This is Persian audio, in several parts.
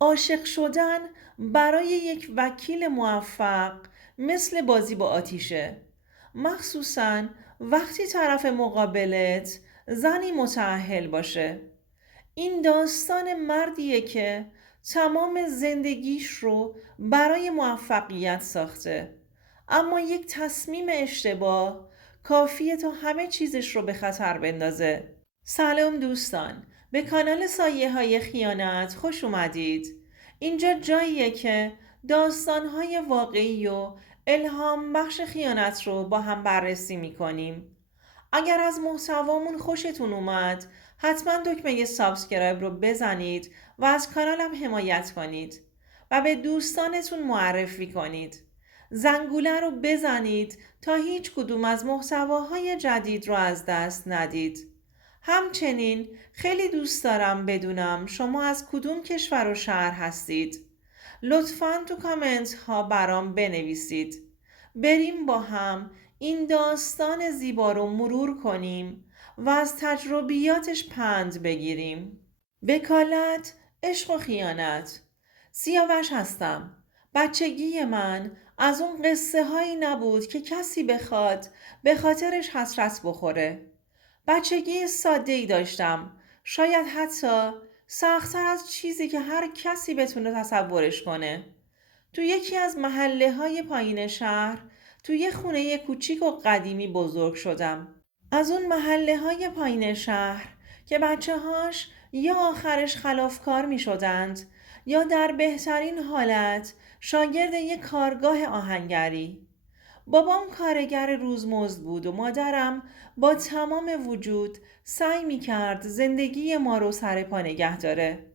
عاشق شدن برای یک وکیل موفق مثل بازی با آتیشه، مخصوصاً وقتی طرف مقابلت زنی متأهل باشه. این داستان مردیه که تمام زندگیش رو برای موفقیت ساخته، اما یک تصمیم اشتباه کافیه تا همه چیزش رو به خطر بندازه. سلام دوستان، به کانال سایه های خیانت خوش اومدید. اینجا جاییه که داستانهای واقعی و الهام بخش خیانت رو با هم بررسی میکنیم. اگر از محتوامون خوشتون اومد حتما دکمه سابسکرایب رو بزنید و از کانالم حمایت کنید و به دوستانتون معرفی کنید. زنگوله رو بزنید تا هیچ کدوم از محتواهای جدید رو از دست ندید. همچنین خیلی دوست دارم بدونم شما از کدوم کشور و شهر هستید. لطفاً تو کامنت ها برام بنویسید. بریم با هم این داستان زیبا رو مرور کنیم و از تجربیاتش پند بگیریم. وکالت، عشق و خیانت. سیاوش هستم. بچگی من از اون قصه هایی نبود که کسی بخواد به خاطرش حسرت بخوره. بچگی ساده‌ای داشتم، شاید حتی سخت‌تر از چیزی که هر کسی بتونه تصورش کنه. تو یکی از محله‌های پایین شهر، تو یه خونه کوچیک و قدیمی بزرگ شدم. از اون محله‌های پایین شهر که بچه‌هاش یا آخرش خلافکار می شدند یا در بهترین حالت شاگرد یک کارگاه آهنگری. بابام کارگر روزمزد بود و مادرم با تمام وجود سعی می کرد زندگی ما رو سر پا نگه داره.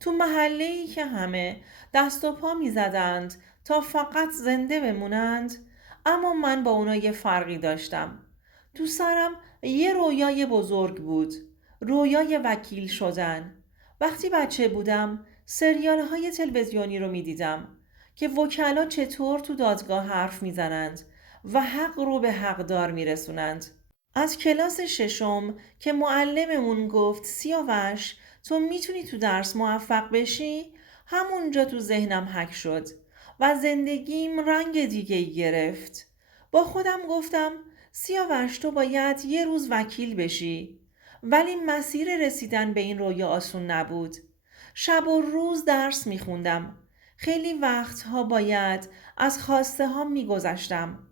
تو محله‌ای که همه دست و پا می زدند تا فقط زنده بمونند، اما من با اونا یه فرقی داشتم. تو سرم یه رویای بزرگ بود، رویای وکیل شدن. وقتی بچه بودم سریال های تلویزیونی رو می دیدم که وکلا چطور تو دادگاه حرف می زنند و حق رو به حقدار می رسونند. از کلاس ششم که معلممون گفت سیاوش تو میتونی تو درس موفق بشی، همونجا تو ذهنم حک شد و زندگیم رنگ دیگه گرفت. با خودم گفتم سیاوش تو باید یه روز وکیل بشی، ولی مسیر رسیدن به این رویا آسون نبود. شب و روز درس میخوندم. خیلی وقتها باید از خواسته ها میگذشتم.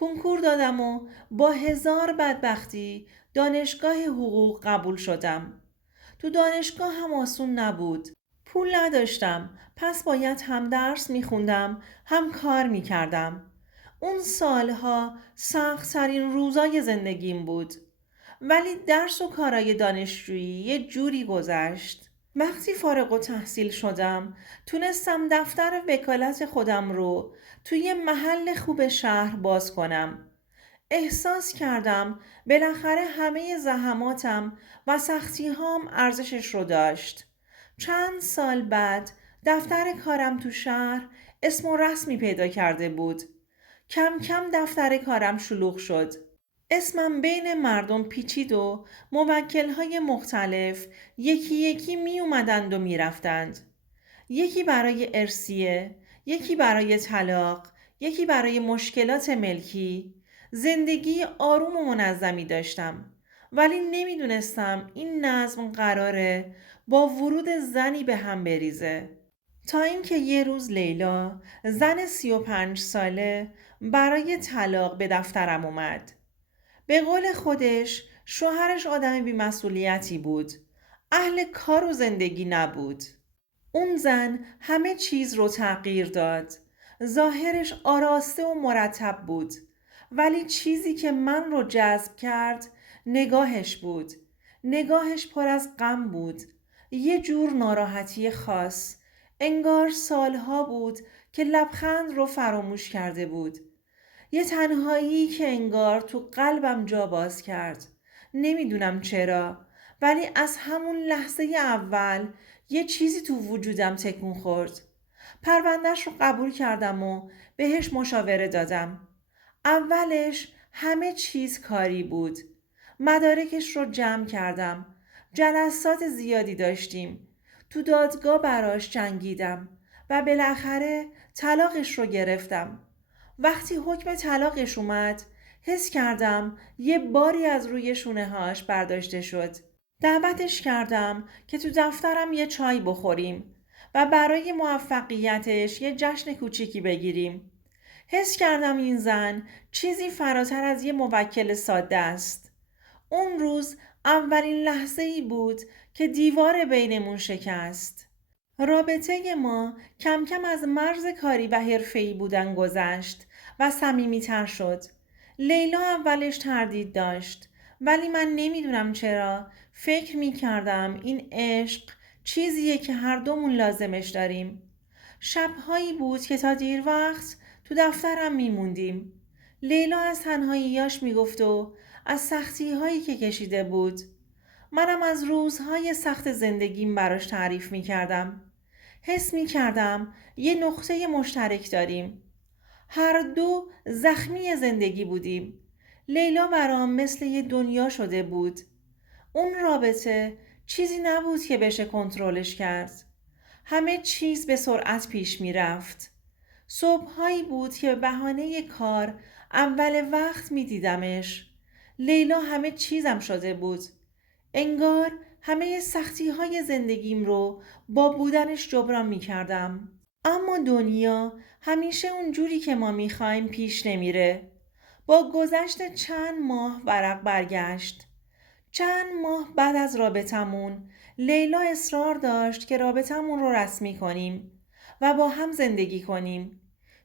کنکور دادم و با هزار بدبختی دانشگاه حقوق قبول شدم. تو دانشگاه هم آسون نبود. پول نداشتم، پس باید هم درس میخوندم هم کار میکردم. اون سالها سخت‌ترین روزای زندگیم بود. ولی درس و کارای دانشجویی یه جوری گذشت. وقتی فارغ التحصیل شدم تونستم دفتر وکالت خودم رو توی محل خوب شهر باز کنم. احساس کردم بالاخره همه زحماتم و سختی‌هام ارزشش رو داشت. چند سال بعد دفتر کارم تو شهر اسم و رسمی پیدا کرده بود. کم کم دفتر کارم شلوغ شد. اسمم بین مردم پیچید و موکل‌های مختلف یکی یکی می اومدند و می رفتند. یکی برای ارثیه، یکی برای طلاق، یکی برای مشکلات ملکی. زندگی آروم و منظمی داشتم، ولی نمیدونستم این نظم قراره با ورود زنی به هم بریزه. تا اینکه یه روز لیلا، زن 35 ساله، برای طلاق به دفترم اومد. به قول خودش شوهرش آدم بی‌مسئولیتی بود. اهل کار و زندگی نبود. اون زن همه چیز رو تغییر داد. ظاهرش آراسته و مرتب بود. ولی چیزی که من رو جذب کرد نگاهش بود. نگاهش پر از غم بود. یه جور ناراحتی خاص. انگار سالها بود که لبخند رو فراموش کرده بود. یه تنهایی که انگار تو قلبم جا باز کرد. نمیدونم چرا، ولی از همون لحظه اول یه چیزی تو وجودم تکون خورد. پروندهش رو قبول کردم و بهش مشاوره دادم. اولش همه چیز کاری بود. مدارکش رو جمع کردم. جلسات زیادی داشتیم. تو دادگاه براش جنگیدم و بالاخره طلاقش رو گرفتم. وقتی حکم طلاقش اومد حس کردم یه باری از روی شونه‌هاش برداشته شد. دعوتش کردم که تو دفترم یه چای بخوریم و برای موفقیتش یه جشن کوچیکی بگیریم. حس کردم این زن چیزی فراتر از یه موکل ساده است. اون روز اولین لحظه‌ای بود که دیوار بینمون شکست. رابطه ما کم کم از مرز کاری و حرفه‌ای بودن گذشت و صمیمیتر شد. لیلا اولش تردید داشت، ولی من نمیدونم چرا فکر میکردم این عشق چیزیه که هر دومون لازمش داریم. شبهایی بود که تا دیر وقت تو دفترم میموندیم. لیلا از تنهاییاش میگفت و از سختی‌هایی که کشیده بود. منم از روزهای سخت زندگیم براش تعریف میکردم. حس میکردم یه نقطه مشترک داریم. هر دو زخمی زندگی بودیم. لیلا برام مثل یه دنیا شده بود. اون رابطه چیزی نبود که بشه کنترلش کرد. همه چیز به سرعت پیش میرفت. صبحهایی بود که به بهانه کار اول وقت میدیدمش. لیلا همه چیزم شده بود. انگار همه سختی های زندگیم رو با بودنش جبران می کردم. اما دنیا همیشه اونجوری که ما می خوایم پیش نمیره. با گذشت چند ماه ورق برگشت. چند ماه بعد از رابطمون لیلا اصرار داشت که رابطمون رو رسمی کنیم و با هم زندگی کنیم.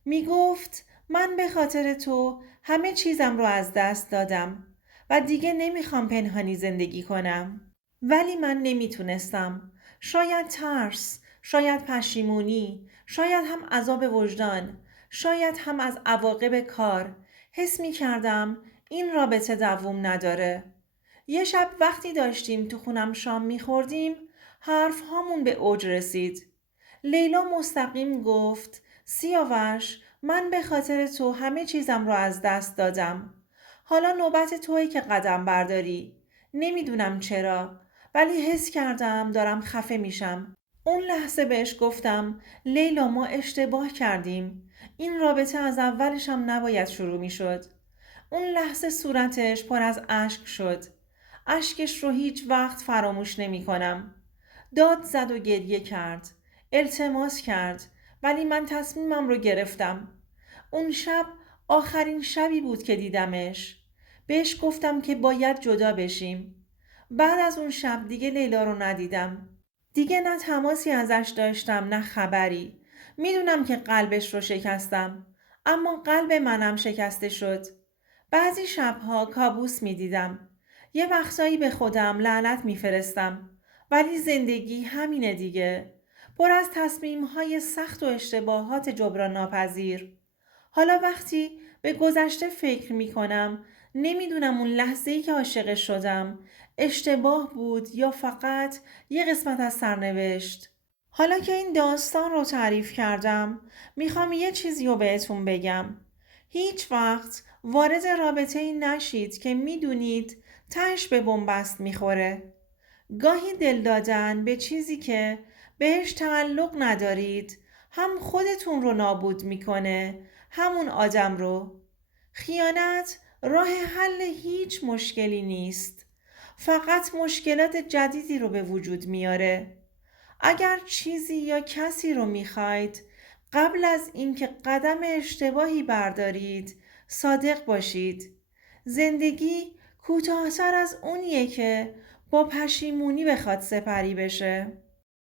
می گفت من به خاطر تو همه چیزم رو از دست دادم و دیگه نمیخوام پنهانی زندگی کنم. ولی من نمیتونستم. شاید ترس، شاید پشیمونی، شاید هم عذاب وجدان، شاید هم از عواقب کار. حس میکردم این رابطه دوام نداره. یه شب وقتی داشتیم تو خونم شام میخوردیم حرف هامون به اوج رسید. لیلا مستقیم گفت سیاوش من به خاطر تو همه چیزم رو از دست دادم. حالا نوبت تویی که قدم برداری. نمیدونم چرا ولی حس کردم دارم خفه میشم. اون لحظه بهش گفتم لیلا ما اشتباه کردیم. این رابطه از اولش هم نباید شروع میشد. اون لحظه صورتش پر از اشک شد. اشکش رو هیچ وقت فراموش نمی کنم. داد زد و گریه کرد. التماس کرد ولی من تصمیمم رو گرفتم. اون شب آخرین شبی بود که دیدمش. بهش گفتم که باید جدا بشیم. بعد از اون شب دیگه لیلا رو ندیدم. دیگه نه تماسی ازش داشتم نه خبری. میدونم که قلبش رو شکستم. اما قلب منم شکسته شد. بعضی شبها کابوس میدیدم. یه وقتایی به خودم لعنت میفرستم. ولی زندگی همینه دیگه. پر از تصمیم‌های سخت و اشتباهات جبران ناپذیر. حالا وقتی به گذشته فکر می کنم نمیدونم اون لحظه‌ای که عاشقش شدم اشتباه بود یا فقط یه قسمت از سرنوشت. حالا که این داستان رو تعریف کردم میخوام یه چیزی رو بهتون بگم. هیچ وقت وارد رابطه ای نشید که میدونید تهش به بنبست میخوره. گاهی دل دادن به چیزی که بهش تعلق ندارید هم خودتون رو نابود میکنه همون آدم رو. خیانت راه حل هیچ مشکلی نیست. فقط مشکلات جدیدی رو به وجود میاره. اگر چیزی یا کسی رو میخواید قبل از اینکه قدم اشتباهی بردارید صادق باشید. زندگی کوتاه‌تر از اونیه که با پشیمونی بخواد سپری بشه.